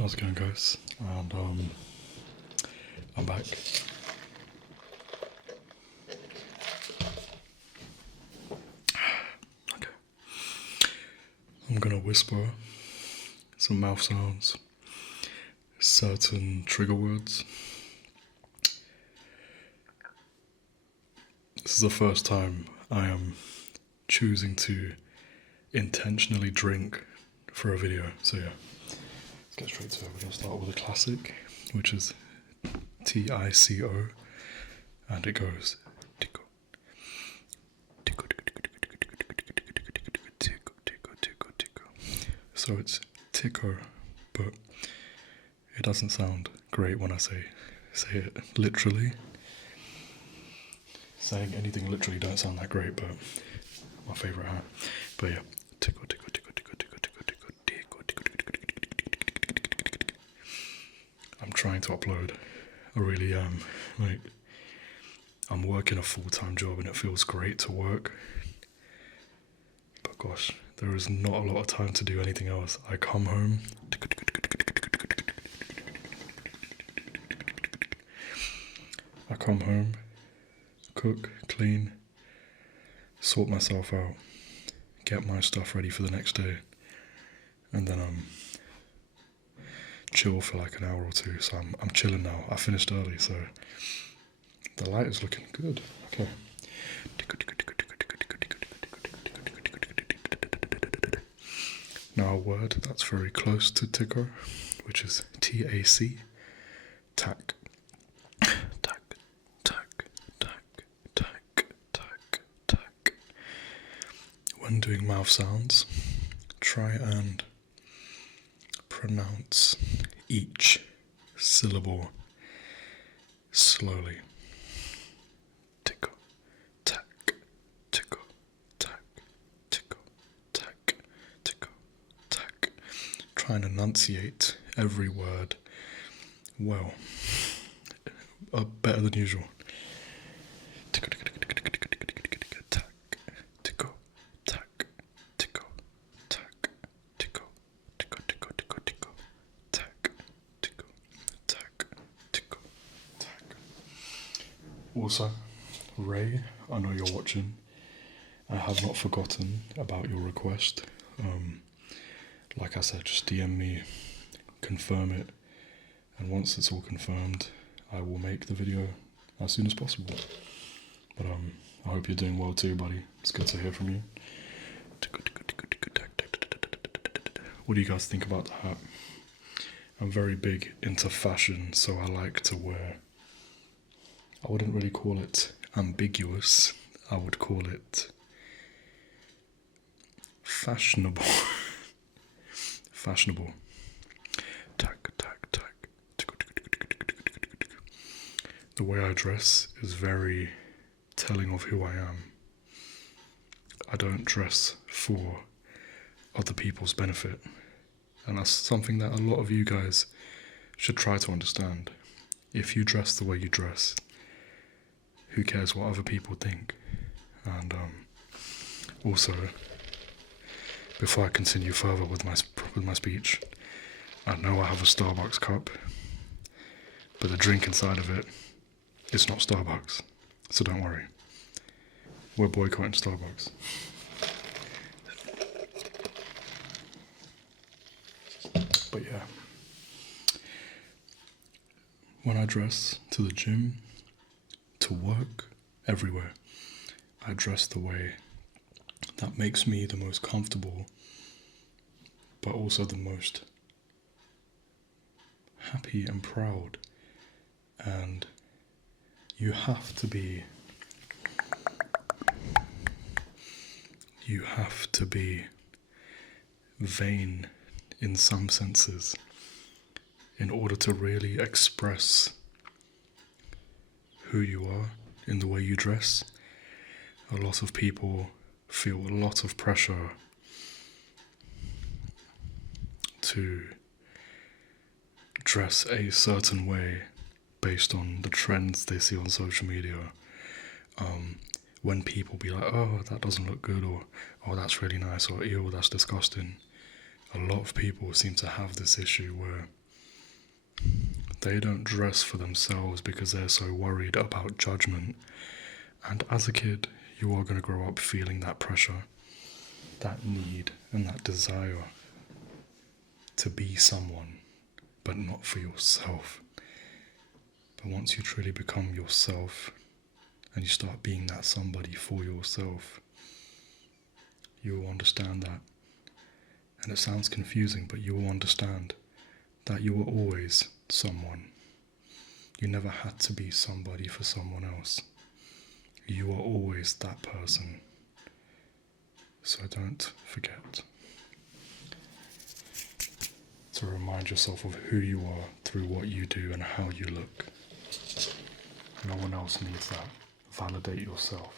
How's it going, guys? And I'm back. Okay. I'm gonna whisper some mouth sounds, certain trigger words. This is the first time I am choosing to intentionally drink for a video, so yeah. Let's get straight to it. We're going to start with a classic, which is 𝗧𝗛𝗓𝗔𝗟, and it goes tico, tico, tico, tico, tico, tico. So it's tico, but it doesn't sound great when I say it literally. Saying anything literally don't sound that great, but my favourite hat. But yeah, tico, tico, tico, tico, tico, tico, tico, tico, tico, tico, tico. I'm trying to upload. I really am. I'm working a full-time job and it feels great to work. But gosh, there is not a lot of time to do anything else. I come home. Cook, clean, sort myself out, get my stuff ready for the next day, and then chill for like an hour or two. So I'm chilling now. I finished early, so the light is looking good. Okay. Now a word that's very close to tico, which is TAC, tack. When doing mouth sounds, try and pronounce each syllable slowly. Tico, tack, tico, tack, tico, tack, tico, tack. Try and enunciate every word well, better than usual. Tico, tico, tico, tico, tico, tico, tico, tico, tack, tico, tack, tico, tack, tico, tico, tico, tico, tico, tack, tico, tack, tico, tack. Also, Ray, I know you're watching. I have not forgotten about your request. Like I said, just DM me, confirm it, and once it's all confirmed, I will make the video as soon as possible. But I hope you're doing well too, buddy. It's good to hear from you. What do you guys think about the hat? I'm very big into fashion, so I like to wear, I wouldn't really call it ambiguous, I would call it fashionable. Fashionable. Tack, tack, tack. The way I dress is very telling of who I am. I don't dress for other people's benefit, and that's something that a lot of you guys should try to understand. If you dress the way you dress, who cares what other people think? And also, before I continue further with my speech, I know I have a Starbucks cup, but the drink inside of it is not Starbucks, so don't worry. We're boycotting Starbucks. But yeah, when I dress to the gym, to work, everywhere, I dress the way that makes me the most comfortable, but also the most happy and proud. And you have to be vain in some senses in order to really express who you are in the way you dress. A lot of people feel a lot of pressure to dress a certain way based on the trends they see on social media. When people be like, oh, that doesn't look good, or oh, that's really nice, or ew, that's disgusting. A lot of people seem to have this issue where They don't dress for themselves because they're so worried about judgment. And as a kid, you are going to grow up feeling that pressure, that need, and that desire to be someone, but not for yourself. But once you truly become yourself, and you start being that somebody for yourself, you will understand that. And it sounds confusing, but you will understand that you were always someone. You never had to be somebody for someone else. You are always that person. So don't forget to remind yourself of who you are through what you do and how you look. No one else needs that. Validate yourself.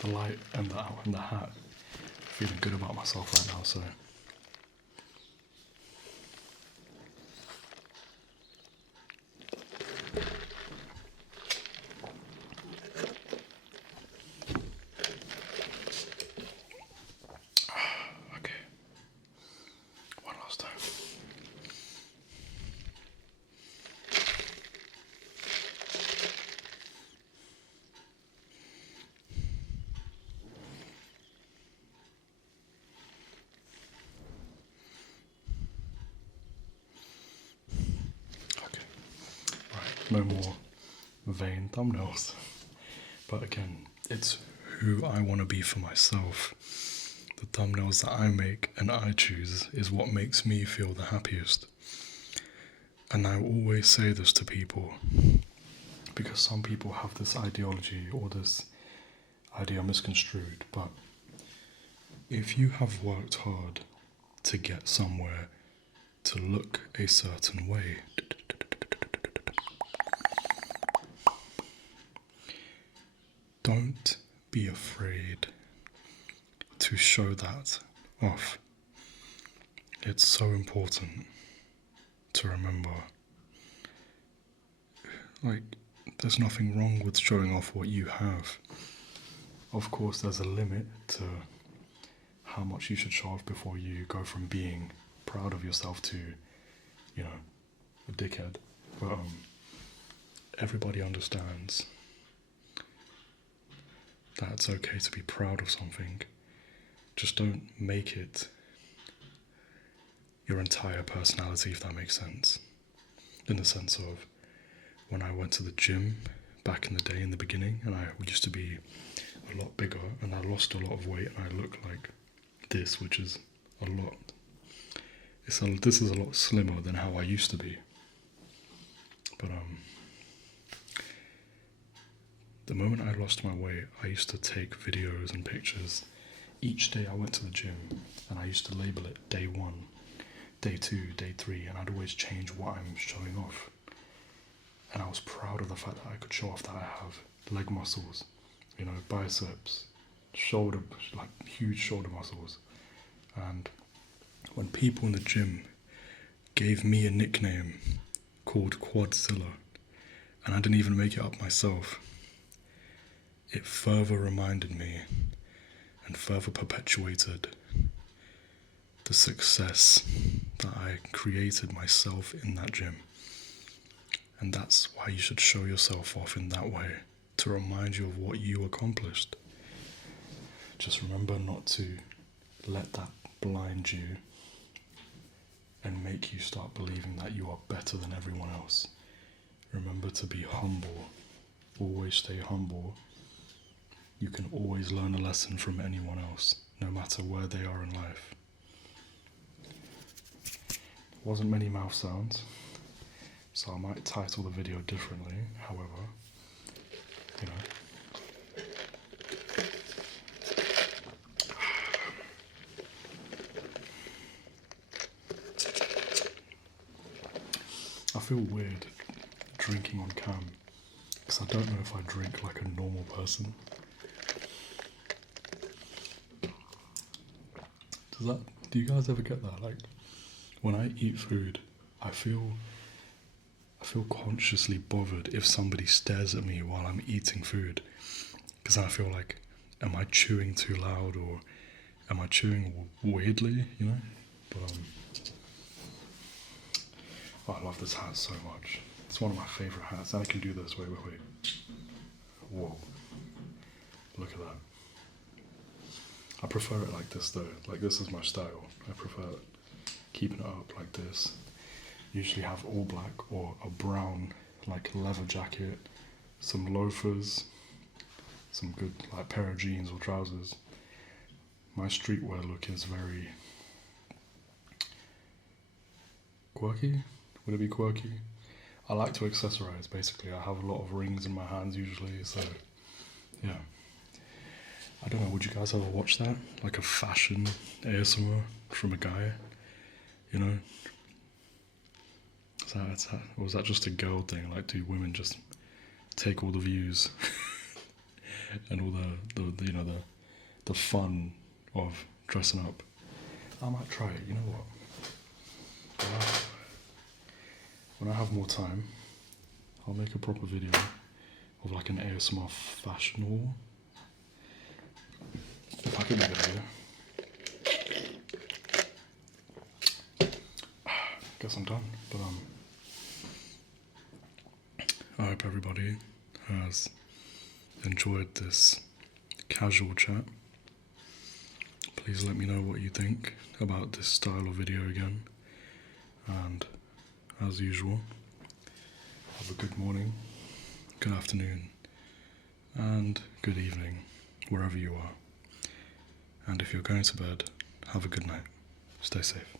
The light and the hat. Feeling good about myself right now, so. Okay. One last time. No more vain thumbnails. But again, it's who I want to be for myself. The thumbnails that I make and I choose is what makes me feel the happiest. And I always say this to people, because some people have this ideology or this idea misconstrued, but if you have worked hard to get somewhere, to look a certain way, don't be afraid to show that off. It's so important to remember. Like, there's nothing wrong with showing off what you have. Of course, there's a limit to how much you should show off before you go from being proud of yourself to, a dickhead. But everybody understands that it's okay to be proud of something. Just don't make it your entire personality, if that makes sense. In the sense of, when I went to the gym back in the day, in the beginning, and I used to be a lot bigger, and I lost a lot of weight, and I look like this, which is a lot. This is a lot slimmer than how I used to be. But the moment I lost my weight, I used to take videos and pictures. Each day I went to the gym, and I used to label it day 1, day 2, day 3, and I'd always change what I'm showing off. And I was proud of the fact that I could show off that I have leg muscles, biceps, shoulder, like huge shoulder muscles. And when people in the gym gave me a nickname called 𝗦𝗓𝗧, and I didn't even make it up myself, it further reminded me and further perpetuated the success that I created myself in that gym. And that's why you should show yourself off in that way, to remind you of what you accomplished. Just remember not to let that blind you and make you start believing that you are better than everyone else. Remember to be humble. Always stay humble. You can always learn a lesson from anyone else, no matter where they are in life. Wasn't many mouth sounds, so I might title the video differently. However, I feel weird drinking on cam, because I don't know if I drink like a normal person. Do you guys ever get that? Like, when I eat food, I feel consciously bothered if somebody stares at me while I'm eating food, because I feel like, am I chewing too loud or am I chewing weirdly? You know. But oh, I love this hat so much. It's one of my favourite hats, and I can do this. Wait. Whoa. Look at that. I prefer it like this though. Like, this is my style. I prefer keeping it up like this. Usually have all black or a brown like leather jacket, some loafers, some good like pair of jeans or trousers. My streetwear look is very quirky. Would it be quirky? I like to accessorize, basically. I have a lot of rings in my hands usually, so yeah. I don't know, would you guys ever watch that? Like a fashion ASMR from a guy, you know? Or was that just a girl thing? Like, do women just take all the views and all the fun of dressing up? I might try it, you know what? When I have more time, I'll make a proper video of like an ASMR fashion haul. If I could make a video. Guess I'm done, but I hope everybody has enjoyed this casual chat. Please let me know what you think about this style of video again, and as usual, have a good morning, good afternoon, and good evening, wherever you are. And if you're going to bed, have a good night. Stay safe.